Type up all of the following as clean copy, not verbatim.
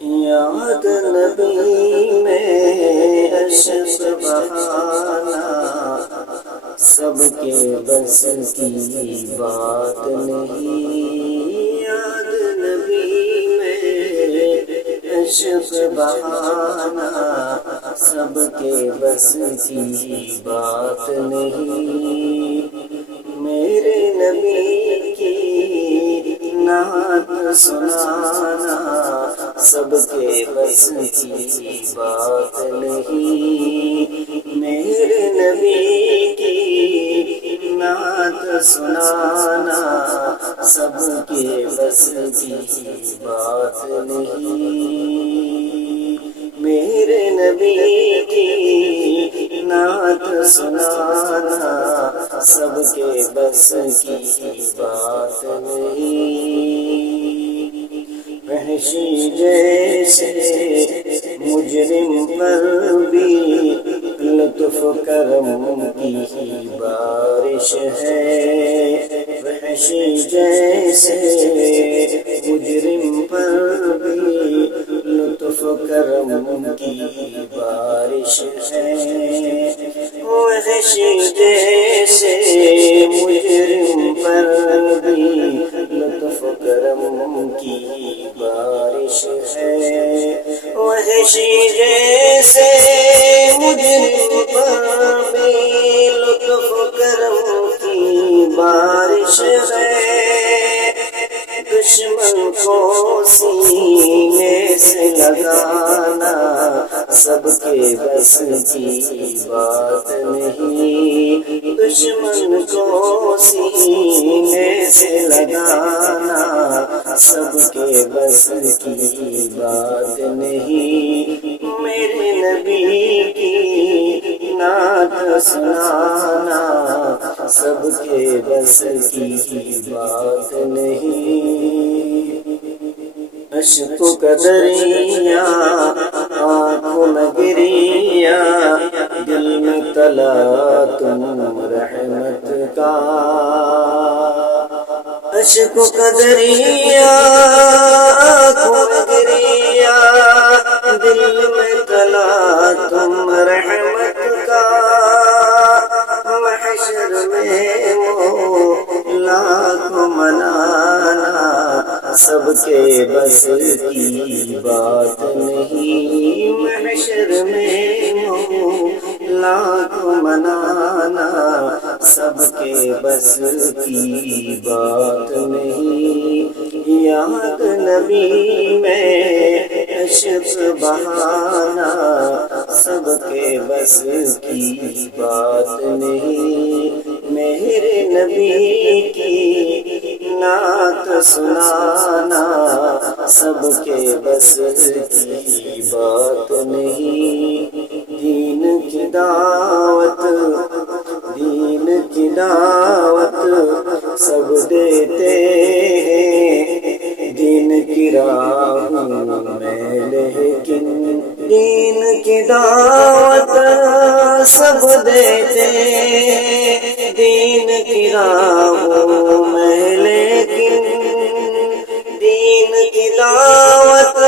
یاد نبی میں اشک بہانا سب کے بس کی بات نہیں، یاد نبی میں اشک بہانا سب کے بس کی بات نہیں، میرے نبی کی نعت سنانا سب کے بس کی بات نہیں، میرے نبی کی نعت سنانا سب کے بس کی بات نہیں، میرے نبی کی نعت سنانا سب کے بس کی بات نہیں، وحشی جیسے مجرم پر بھی لطف کرم کی بارش ہے، وحشی جیسے مجرم پر بھی لطف کرم کی بارش ہے، وحشی جیسے مجرم پر بھی لطف کرم کی بارش ہے، وحشی جیسے مجرم پر بھی لطف کرم کی بارش ہے، دشمن کو سینے سے لگانا سب کے بس کی بات نہیں، دشمن کو سینے سے لگانا سب کے بس کی بات نہیں، میرے نبی کی نعت سنانا سب کے بس کی بات نہیں، اشک کا دریا آنکھوں میں گریا دل میں تلا تم رحمت کا، اشک کا دریا آنکھوں میں گریا دل میں تلا تم رحمت کا، محشر میں مولا کو منانا سب کے بس کی بات نہیں، محشر میں مولا کو منانا سب کے بس کی بات نہیں، یاد نبی میں اشک بہانا سب کے بس کی بات نہیں، میرے نبی کی نعت سنانا سب کے بس کی بات نہیں، دین کی دعوت دین کی دعوت سب دیتے ہیں، دین کی راہ میں لیکن دین کی دعوت سب دیتے ہیں، دین کی راہ میں لیکن دین کی دعوت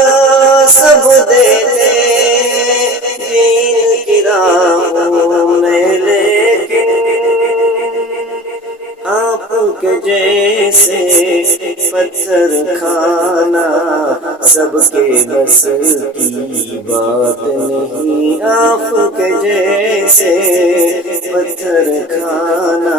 سب دیتے ہیں، دین کی راہ میں لیکن آپ کے جیسے پتھر کھانا سب کے بس کی بات نہیں، آپ کے جیسے پتھر کھانا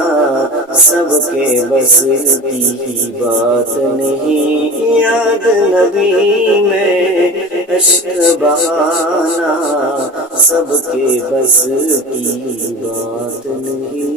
سب کے بس کی بات نہیں، یاد نبی میں اشک بہانا سب کے بس کی بات نہیں۔